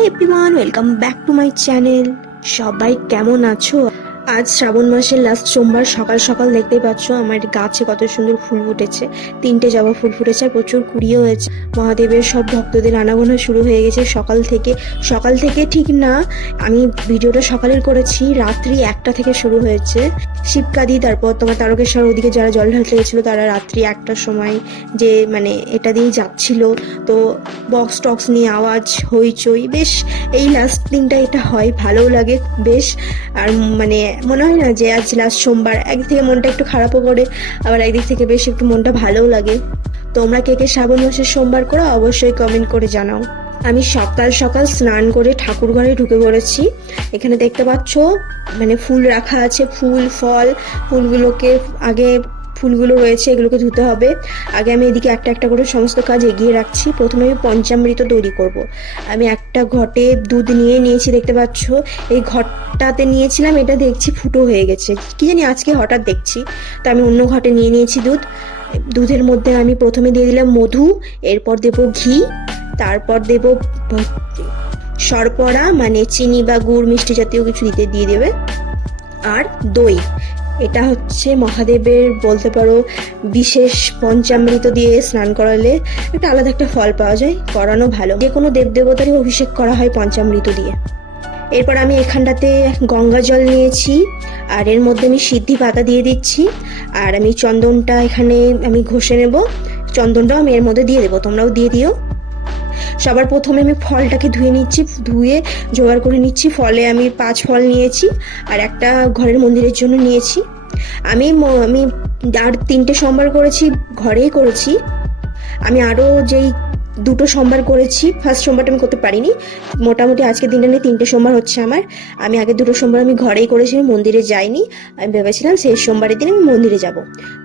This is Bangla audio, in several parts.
Everyone welcome back to my channel সবাই কেমন আছো? আজ শ্রাবণ মাসের লাস্ট সোমবার সকাল সকাল দেখতেই পাচ্ছ আমার গাছে কত সুন্দর ফুল ফুটেছে। তিনটে জবা ফুল ফুটেছে আর প্রচুর কুড়িও হয়েছে। মহাদেবের সব ভক্তদের আনাগোনা শুরু হয়ে গেছে সকাল থেকে। সকাল থেকে ঠিক না, আমি ভিডিওটা সকালের করেছি, রাত্রি একটা থেকে শুরু হয়েছে। শিবকাদি তারপর তোমার তারকেশ্বর, ওদিকে যারা জল ঢালতে গেছিল তারা রাত্রি একটার সময় যে মানে এটা দিয়েই যাচ্ছিল। তো বক্স টক্স নিয়ে আওয়াজ, হইচই, বেশ, এই লাস্ট দিনটা এটা হয়, ভালোও লাগে, বেশ, আর মানে মনে হয় না যে আজ লাস্ট সোমবার একদিক থেকে মনটা একটু খারাপও করে, আবার একদিক থেকে বেশ একটু মনটা ভালোও লাগে। তোমরা কে কে শ্রাবণ মাসের সোমবার করো অবশ্যই কমেন্ট করে জানাও। আমি সকাল সকাল স্নান করে ঠাকুর ঘরে ঢুকে পড়েছি। এখানে দেখতে পাচ্ছ মানে ফুল রাখা আছে, ফুল, ফল, ফুলগুলোকে আগে ফুলগুলো রয়েছে, এগুলোকে ধুতে হবে। আগে আমি এদিকে একটা একটা করে সমস্ত কাজ এগিয়ে রাখছি। প্রথমে আমি পঞ্চামৃত তৈরি করব। আমি একটা ঘটে দুধ নিয়ে নিয়েছি, দেখতে পাচ্ছ? এই ঘটটাতে নিয়েছিলাম, এটা দেখছি ফুটো হয়ে গেছে। কি জানি আজকে হঠাৎ দেখছি। তো আমি অন্য ঘটে নিয়ে নিয়েছি দুধ। দুধের মধ্যে আমি প্রথমে দিয়ে দিলাম মধু, এরপর দেব ঘি, তারপর দেব শর্করা মানে চিনি বা গুড়, মিষ্টি জাতীয় কিছু দিতে দিয়ে দেবে। আর দই। এটা হচ্ছে মহাদেবের, বলতে পারো, বিশেষ পঞ্চামৃত দিয়ে স্নান করালে একটা আলাদা একটা ফল পাওয়া যায়, করানো ভালো। যে কোনো দেব দেবদেবতারই অভিষেক করা হয় পঞ্চামৃত দিয়ে। এরপর আমি এখানটাতে গঙ্গা জল নিয়েছি, আর এর মধ্যে আমি সিদ্ধি পাতা দিয়ে দিচ্ছি, আর আমি চন্দনটা এখানে আমি ঘষে নেব। চন্দনটাও আমি এর মধ্যে দিয়ে দেবো, তোমরাও দিয়ে দিও। সবার প্রথমে আমি ফলটাকে ধুয়ে নিচ্ছি, ধুয়ে জোগাড় করে নিচ্ছি। ফলে আমি পাঁচ ফল নিয়েছি, আর একটা ঘরের মন্দিরের জন্য নিয়েছি। আমি আমি আর তিনটে সোমবার করেছি ঘরেই করেছি। আমি আরও যেই দুটো সোমবার করেছি ফার্স্ট সোমবারটা আমি করতে পারিনি। মোটামুটি আজকে দিনে নিয়ে তিনটে সোমবার হচ্ছে আমার। আমি আগে দুটো সোমবার আমি ঘরেই করেছি মন্দিরে যাইনি। আমি ভেবেছিলাম সেই সোমবারের দিন আমি মন্দিরে যাব।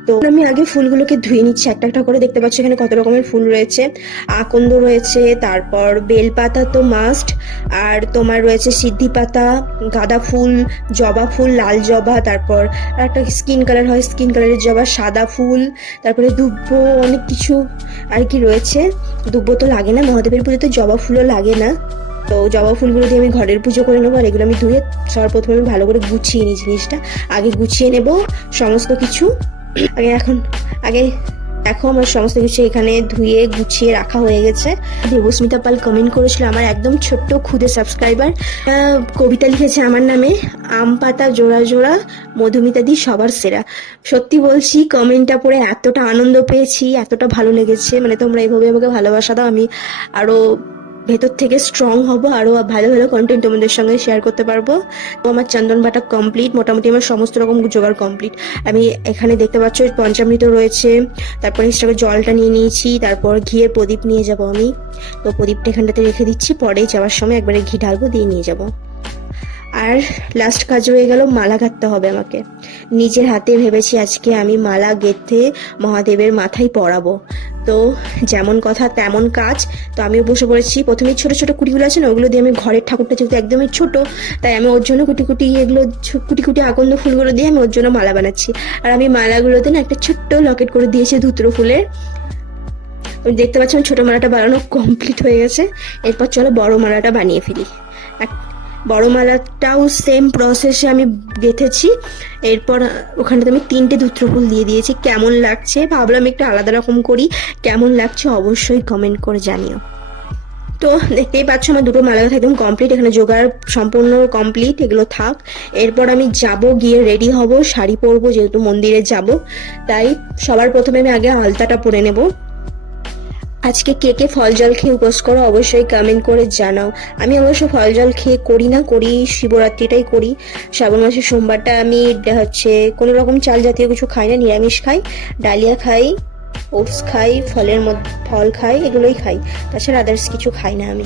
তো আমি আগে ফুলগুলোকে ধুয়ে নিচ্ছি, একটা একটা করে। দেখতে পাচ্ছি এখানে কত রকমের ফুল রয়েছে। আকন্দ রয়েছে, তারপর বেলপাতা তো মাস্ট আর তোমার রয়েছে সিদ্ধি পাতা, গাঁদা ফুল, জবা ফুল, লাল জবা, তারপর একটা স্কিন কালার হয় স্কিন কালারের জবা, সাদা ফুল, তারপরে দুব্ব, অনেক কিছু আর কি রয়েছে। দুব্ব তো লাগে না, মহাদেবের পুজোতে জবা ফুলও লাগে না। তো জবা ফুলগুলো দিয়ে আমি ঘরের পুজো করে নেব আর এগুলো আমি ধুয়ে সবার প্রথমে আমি ভালো করে গুছিয়ে নিই জিনিসটা। আগে গুছিয়ে নেব সমস্ত কিছু। আগে এখন, আগে দেখো আমার সমস্ত কিছু এখানে ধুয়ে গুছিয়ে রাখা হয়ে গেছে। দেবস্মিতা পাল কমেন্ট করেছিল, আমার একদম ছোট্ট খুদে সাবস্ক্রাইবার কবিতা লিখেছে আমার নামে। আম পাতা, জোড়া জোড়া, মধুমিতা দি সবার সেরা। সত্যি বলছি কমেন্টটা পড়ে এতটা আনন্দ পেয়েছি, এতটা ভালো লেগেছে। মানে তোমরা এইভাবে আমাকে ভালোবাসা দাও, আমি আরও ভেতর থেকে স্ট্রং হব, আরও ভালো ভালো কন্টেন্ট তোমাদের সঙ্গে শেয়ার করতে পারব। আমার চন্দন বাটা কমপ্লিট মোটামুটি আমার সমস্ত রকম জোগাড় কমপ্লিট আমি এখানে দেখতে পাচ্ছ পঞ্চামৃত রয়েছে, তারপর হিসাবে জলটা নিয়ে নিয়েছি, তারপর ঘিয়ের প্রদীপ নিয়ে যাব আমি। তো প্রদীপটা এখানটাতে রেখে দিচ্ছি, পরে যাওয়ার সময় একবারে ঘি ঢালবো, দিয়ে নিয়ে যাব। আর লাস্ট কাজ রয়ে গেল, মালা গাঁথতে হবে আমাকে। নিজের হাতে ভেবেছি আজকে আমি মালা গেঁথে মহাদেবের মাথায় পরাবো। তো যেমন কথা, তেমন কাজ। তো আমিও বসে পড়েছি। প্রথমে ছোট ছোট কুটিগুলো আছে না, ওগুলো দিয়ে আমি ঘরের ঠাকুরটা যেহেতু একদমই ছোট, তাই আমি ওর জন্য কুটি কুটি এগুলো কুটি কুটি আকন্দ ফুলগুলো দিয়ে আমি ওর জন্য মালা বানাচ্ছি। আর আমি মালাগুলোতে না একটা ছোট্ট লকেট করে দিয়েছি ধুতরো ফুলের। দেখতে পাচ্ছি আমার ছোট মালাটা বানানো কমপ্লিট হয়ে গেছে। এরপর চলো বড় মালাটা বানিয়ে ফেলি। এক- বড় মালাটাও সেম প্রসেসে আমি গেঁথেছি। এরপর ওখানটাতে আমি তিনটে ধুত্র ফুল দিয়ে দিয়েছি। কেমন লাগছে? ভাবলাম একটু আলাদা রকম করি। কেমন লাগছে অবশ্যই কমেন্ট করে জানিও। তো দেখতেই পাচ্ছ, আমার দুটো মালা একদম কমপ্লিট এখানে জোগাড় সম্পূর্ণ কমপ্লিট এগুলো থাক। এরপর আমি যাব, গিয়ে রেডি হব। শাড়ি পরবো, যেহেতু মন্দিরে যাব। তাই সবার প্রথমে আমি আগে আলতাটা পরে নেব। আজকে কে কে ফল জল খেয়ে উপোস করো, অবশ্যই কমেন্ট করে জানাও। আমি অবশ্য ফল জল খেয়ে করি না, করি শিবরাত্রিটাই করি। শ্রাবণ মাসের সোমবারটা আমি হচ্ছে, কোনো রকম চাল জাতীয় কিছু খাই না, নিরামিষ খাই, ডালিয়া খাই ওটস খাই, ফলের মধ্যে ফল খাই, এগুলোই খাই। তাছাড়া আদার্স কিছু খাই না আমি।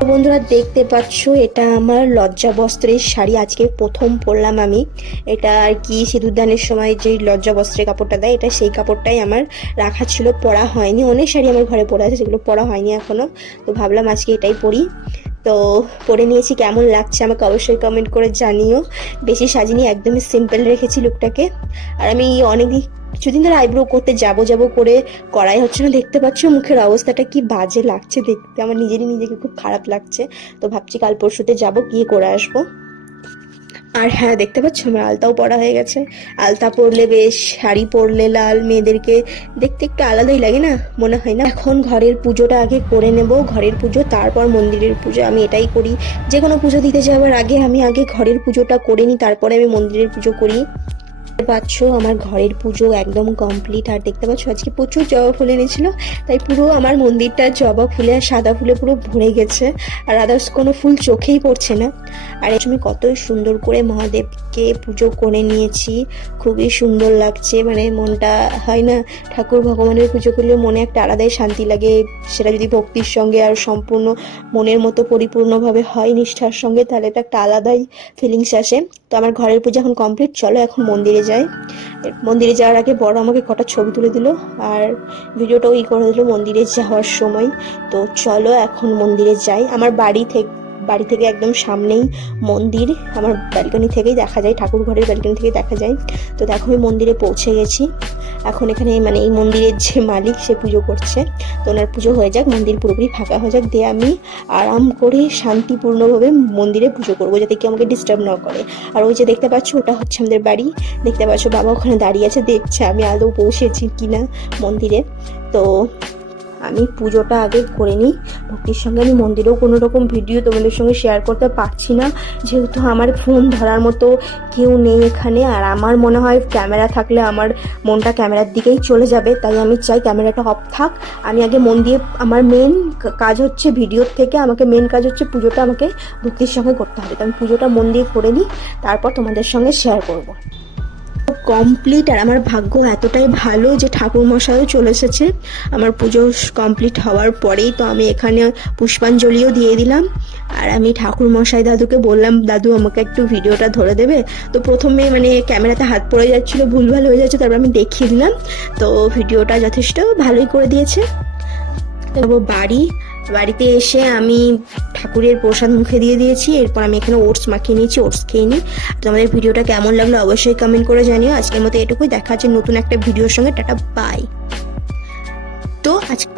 তো বন্ধুরা দেখতে পাচ্ছ, এটা আমার লজ্জা বস্ত্রের শাড়ি। আজকে প্রথম পরলাম আমি। এটা আর কি সিঁদুরদানের সময় যে লজ্জা বস্ত্রের কাপড়টা দেয়, এটা সেই কাপড়টাই আমার রাখা ছিল, পরা হয়নি। অনেক শাড়ি আমার ঘরে পরে আছে যেগুলো পরা হয়নি এখনও তো ভাবলাম আজকে এটাই পরি। তো পরে নিয়েছি, কেমন লাগছে আমাকে অবশ্যই কমেন্ট করে জানিও। বেশি সাজিনি, একদমই সিম্পল রেখেছি লুকটাকে আর আমি অনেক কিছুদিন ধরে আইব্রো করতে যাব যাব করে করাই হচ্ছে না। দেখতে পাচ্ছ মুখের অবস্থাটা কি বাজে লাগছে দেখতে। আমার নিজেরই নিজেকে খুব খারাপ লাগছে। তো ভাবছি কাল পরশুতে যাব, গিয়ে করে আসব। আর হ্যাঁ দেখতে পাচ্ছ আমার আলতাও পরা হয়ে গেছে। আলতা পরলে বেশ, শাড়ি পরলে লাল, মেয়েদেরকে দেখতে একটু আলাদাই লাগে না? মনে হয় না? এখন ঘরের পুজোটা আগে করে নেব। ঘরের পুজো, তারপর মন্দিরের পুজো। আমি এটাই করি। যে কোনো পুজো দিতে যাওয়ার আগে আমি আগে ঘরের পুজোটা করে নিই, তারপরে আমি মন্দিরের পুজো করি। পাচ্ছ, আমার ঘরের পুজো একদম কমপ্লিট আর দেখতে পাচ্ছ, আজকে প্রচুর জবা ফুল এনেছিল, তাই পুরো আমার মন্দিরটা জবা ফুলে আর সাদা ফুলে পুরো ভরে গেছে। আর আদার্স কোনো ফুল চোখেই পড়ছে না। আর আমি কতই সুন্দর করে মহাদেবকে পুজো করে নিয়েছি, খুবই সুন্দর লাগছে। মানে মনটা হয় না, ঠাকুর ভগবানের পুজো করলে মনে একটা আলাদাই শান্তি লাগে। সেটা যদি ভক্তির সঙ্গে আর সম্পূর্ণ মনের মতো পরিপূর্ণভাবে হয় নিষ্ঠার সঙ্গে, তাহলে এটা একটা আলাদাই ফিলিংস আসে। তো আমার ঘরের পুজো এখন কমপ্লিট চলো এখন মন্দিরে মন্দিরে যাওয়ার আগে বড় আমাকে কটা ছবি তুলে দিল আর ভিডিওটাও ই করে দিল মন্দিরে যাওয়ার সময়। তো চলো এখন মন্দিরে যাই। আমার বাড়ি থেকে বাড়ি থেকে একদম সামনেই মন্দির, আমার ব্যালকনি থেকেই দেখা যায় ঠাকুর ঘরের ব্যালকনি থেকে দেখা যায়। তো দেখো আমি মন্দিরে পৌঁছে গেছি। এখন এখানে মানে এই মন্দিরের যে মালিক, সে পুজো করছে। তো ওনার পুজো হয়ে যাক, মন্দির পুরোপুরি ফাঁকা হয়ে যাক। দিয়ে আমি আরাম করে শান্তিপূর্ণভাবে মন্দিরে পুজো করব, যাতে কেউ আমাকে ডিস্টার্ব না করে। আর ওই যে দেখতে পাচ্ছ, ওটা হচ্ছে আমাদের বাড়ি। দেখতে পাচ্ছ, বাবা ওখানে দাঁড়িয়ে আছে, দেখছে আমি আদৌ পৌঁছেছি কিনা মন্দিরে। তো আমি পুজোটা আগে করে নিই। ভক্তির সঙ্গে আমি মন্দিরেও কোনো রকম ভিডিও তোমাদের সঙ্গে শেয়ার করতে পারছি না। যেহেতু আমার ফোন ধরার মতো কেউ নেই এখানে, আর আমার মনে হয় ক্যামেরা থাকলে আমার মনটা ক্যামেরার দিকেই চলে যাবে, তাই আমি চাই ক্যামেরাটা অফ থাক। আমি আগে মন দিয়ে, আমার মেন কাজ হচ্ছে ভিডিওর থেকে, আমাকে মেন কাজ হচ্ছে পুজোটা আমাকে ভক্তির সঙ্গে করতে হবে। তো আমি পুজোটা মন দিয়ে করে নিই, তারপর তোমাদের সঙ্গে শেয়ার করব। কমপ্লিট আর আমার ভাগ্য এতটাই ভালো যে ঠাকুর মশাইও চলে এসেছে আমার পুজো কমপ্লিট হওয়ার পরেই তো আমি এখানে পুষ্পাঞ্জলিও দিয়ে দিলাম। আর আমি ঠাকুর মশাই দাদুকে বললাম, দাদু, আমাকে একটু ভিডিওটা ধরে দেবে? তো প্রথমে মানে ক্যামেরাতে হাত পড়ে যাচ্ছিল, ভুলভাল হয়ে যাচ্ছে, তারপর আমি দেখিয়ে দিলাম। তো ভিডিওটা যথেষ্ট ভালোই করে দিয়েছে। বাড়ি বাড়িতে এসে আমি ঠাকুরের প্রসাদ মুখে দিয়ে দিয়েছি, এরপর আমি এখানে ওটস মাখিয়ে নিয়েছি, ওটস খেয়ে নিই। তোমাদের ভিডিওটা কেমন লাগল অবশ্যই কমেন্ট করে জানিও। আজকের মতো এটুকুই, দেখা হচ্ছে নতুন একটা ভিডিওর সঙ্গে, টাটা বাই তো আজকে